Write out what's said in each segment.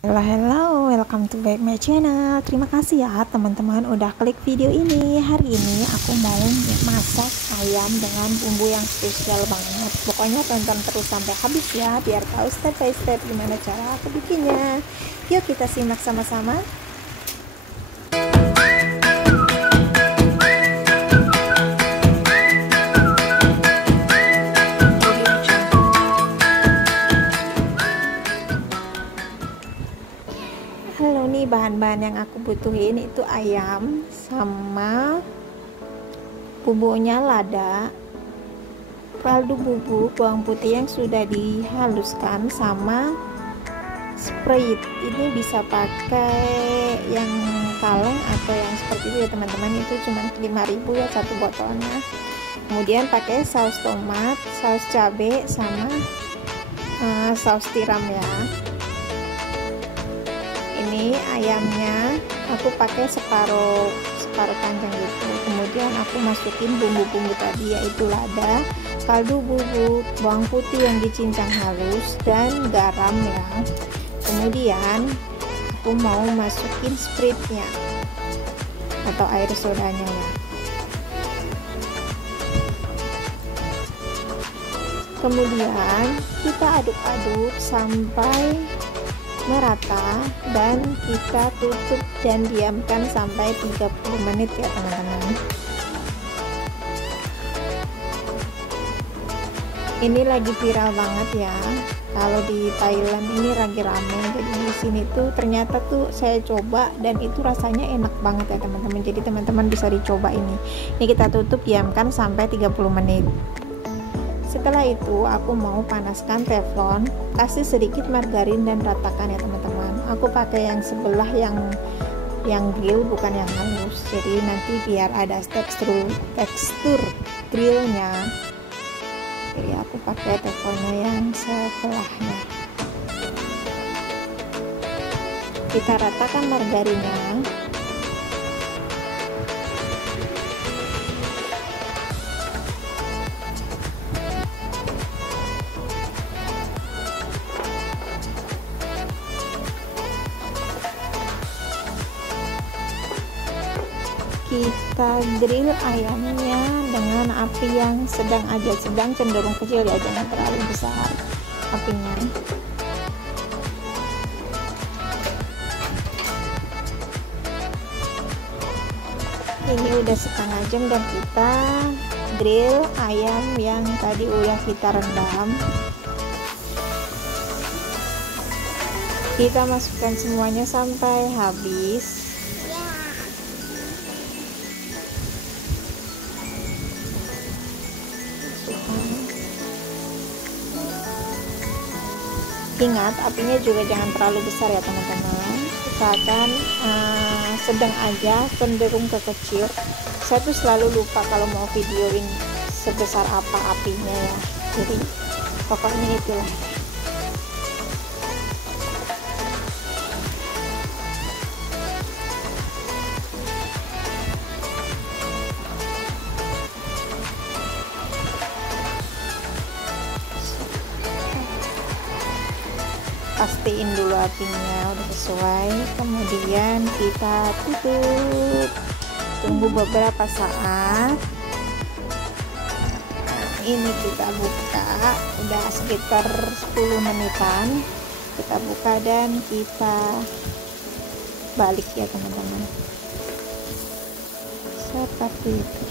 Hello, hello, welcome to back my channel. Terima kasih ya teman-teman udah klik video ini. Hari ini aku mau masak ayam dengan bumbu yang spesial banget. Pokoknya tonton terus sampai habis ya, biar tahu step by step gimana cara aku bikinnya. Yuk kita simak sama-sama. Halo, nih bahan-bahan yang aku butuhin itu ayam sama bumbunya lada, kaldu bubuk, bawang putih yang sudah dihaluskan, sama Sprite. Ini bisa pakai yang kaleng atau yang seperti itu ya teman-teman, itu cuma 5.000 ya satu botolnya. Kemudian pakai saus tomat, saus cabai, sama saus tiram ya. Ini ayamnya aku pakai separuh panjang gitu. Kemudian aku masukin bumbu-bumbu tadi, yaitu lada, kaldu bubuk, bawang putih yang dicincang halus, dan garam ya. Kemudian aku mau masukin Sprite-nya atau air sodanya ya. Kemudian kita aduk-aduk sampai merata dan kita tutup dan diamkan sampai 30 menit ya teman-teman. Ini lagi viral banget ya, kalau di Thailand ini lagi rame. Jadi di sini tuh ternyata tuh saya coba dan itu rasanya enak banget ya teman-teman. Jadi teman-teman bisa dicoba ini. Ini kita tutup diamkan sampai 30 menit. Setelah itu aku mau panaskan teflon, kasih sedikit margarin dan ratakan ya teman-teman. Aku pakai yang sebelah yang grill, bukan yang halus. Jadi nanti biar ada tekstur grillnya. Jadi aku pakai teflonnya yang sebelahnya. Kita ratakan margarinnya. Kita grill ayamnya dengan api yang sedang aja, sedang cenderung kecil ya, jangan terlalu besar apinya. Ini udah setengah jam dan kita grill ayam yang tadi udah kita rendam. Kita masukkan semuanya sampai habis. Ingat, apinya juga jangan terlalu besar ya teman-teman, usahakan sedang aja, cenderung ke kecil. Saya tuh selalu lupa kalau mau videoin sebesar apa apinya ya, jadi pokoknya itulah. Pastiin dulu apinya udah sesuai, kemudian kita tutup, tunggu beberapa saat. Ini kita buka, udah sekitar 10 menitan. Kita buka dan kita balik ya teman-teman, seperti itu.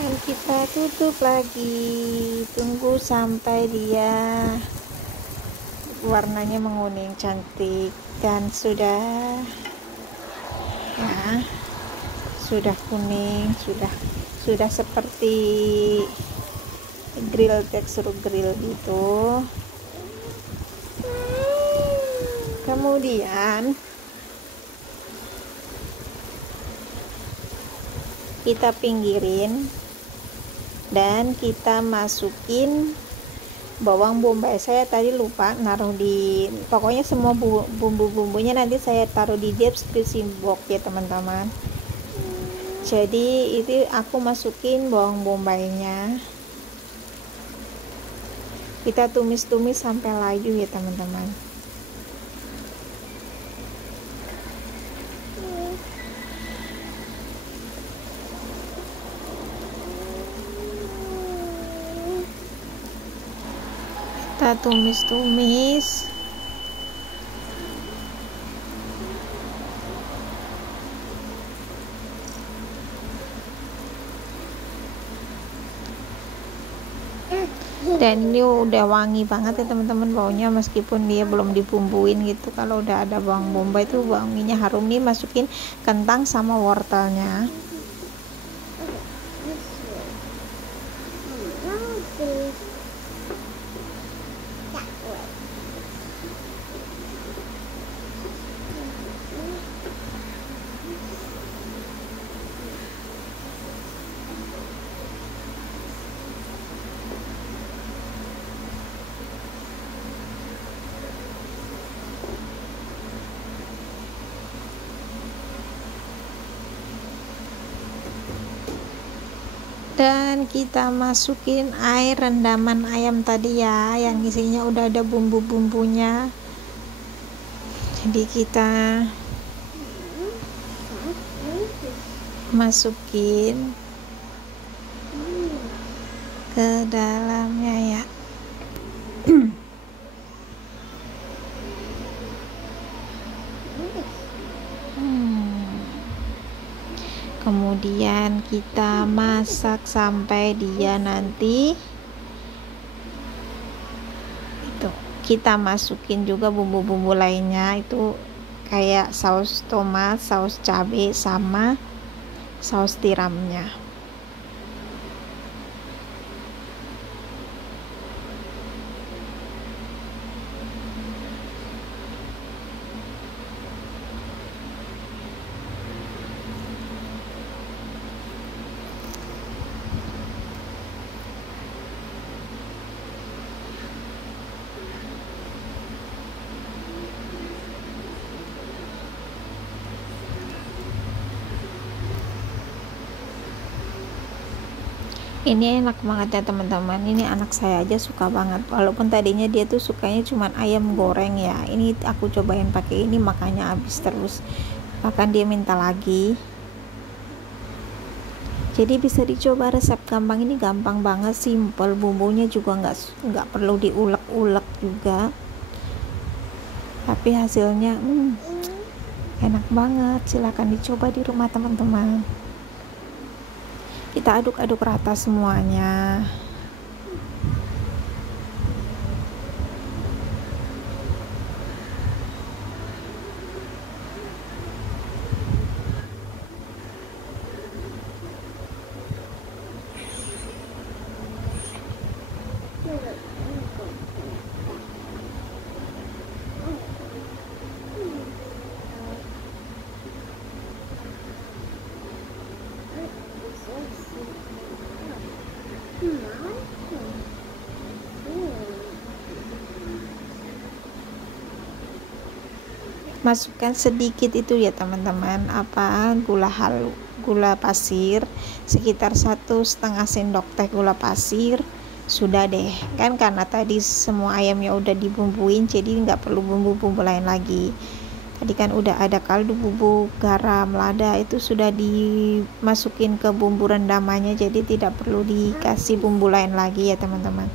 Dan kita tutup lagi, tunggu sampai dia warnanya menguning cantik dan sudah ya, sudah kuning, sudah seperti grill, tekstur grill gitu. Kemudian kita pinggirin dan kita masukin bawang bombay saya tadi lupa naruh di, pokoknya semua bumbu-bumbunya nanti saya taruh di deskripsi box ya teman-teman. Jadi itu aku masukin bawang bombaynya, kita tumis-tumis sampai layu ya teman-teman. Kita tumis-tumis dan ini udah wangi banget ya teman-teman baunya, meskipun dia belum dibumbuin gitu. Kalau udah ada bawang bombay itu wanginya harum. Nih masukin kentang sama wortelnya. Dan kita masukin air rendaman ayam tadi ya, yang isinya udah ada bumbu-bumbunya. Jadi kita masukin ke dalamnya ya. Kemudian kita masak sampai dia nanti itu, kita masukin juga bumbu-bumbu lainnya, itu kayak saus tomat, saus cabai, sama saus tiramnya. Ini enak banget ya teman-teman, ini anak saya aja suka banget, walaupun tadinya dia tuh sukanya cuman ayam goreng ya. Ini aku cobain pakai ini, makanya habis terus, bahkan dia minta lagi. Jadi bisa dicoba resep gampang ini, gampang banget, simple, bumbunya juga nggak perlu diulek-ulek juga, tapi hasilnya enak banget. Silahkan dicoba di rumah teman-teman. Kita aduk-aduk rata semuanya. Masukkan sedikit itu ya teman-teman, gula pasir sekitar 1,5 sendok teh gula pasir. Sudah deh kan, karena tadi semua ayamnya udah dibumbuin, jadi nggak perlu bumbu-bumbu lain lagi. Tadi kan udah ada kaldu, bubuk, garam, lada, itu sudah dimasukin ke bumbu rendamannya, jadi tidak perlu dikasih bumbu lain lagi ya teman-teman.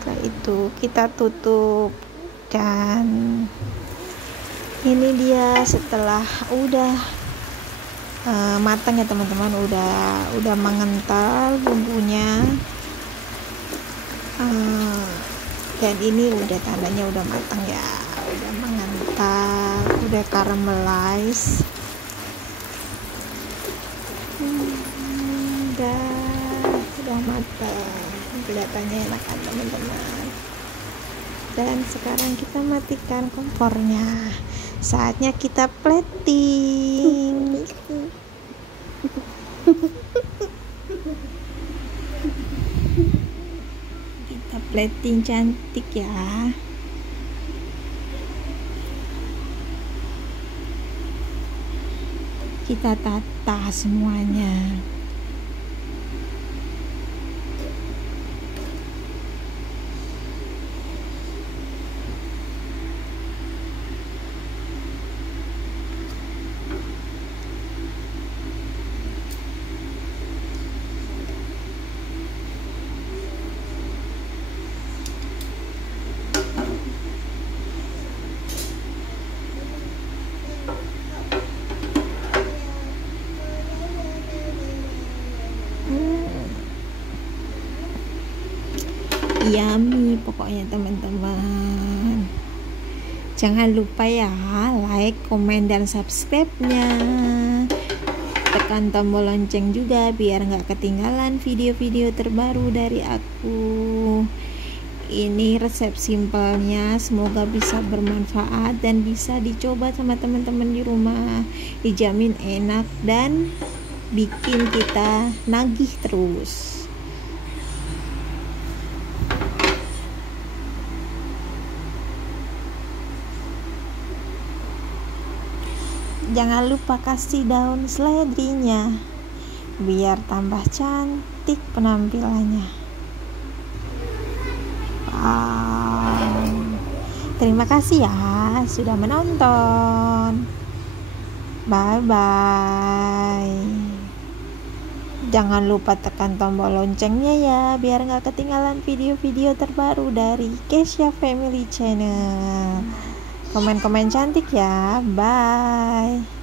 Setelah itu kita tutup, dan ini dia setelah udah matang ya teman-teman, udah mengental bumbunya. Dan ini udah tandanya udah matang ya, udah mengental, udah caramelize. Udah matang, kelihatannya enak kan teman-teman. Dan sekarang kita matikan kompornya, saatnya kita plating. plating cantik ya. Kita tata semuanya. Yummy pokoknya teman-teman. Jangan lupa ya like, komen, dan subscribe-nya. Tekan tombol lonceng juga biar nggak ketinggalan video-video terbaru dari aku. Ini resep simpelnya, semoga bisa bermanfaat dan bisa dicoba sama teman-teman di rumah. Dijamin enak dan bikin kita nagih terus. Jangan lupa kasih daun seledrinya biar tambah cantik penampilannya. Wow. Terima kasih ya sudah menonton. Bye bye. Jangan lupa tekan tombol loncengnya ya biar nggak ketinggalan video-video terbaru dari Kesha Family Channel. Komen-komen cantik ya. Bye.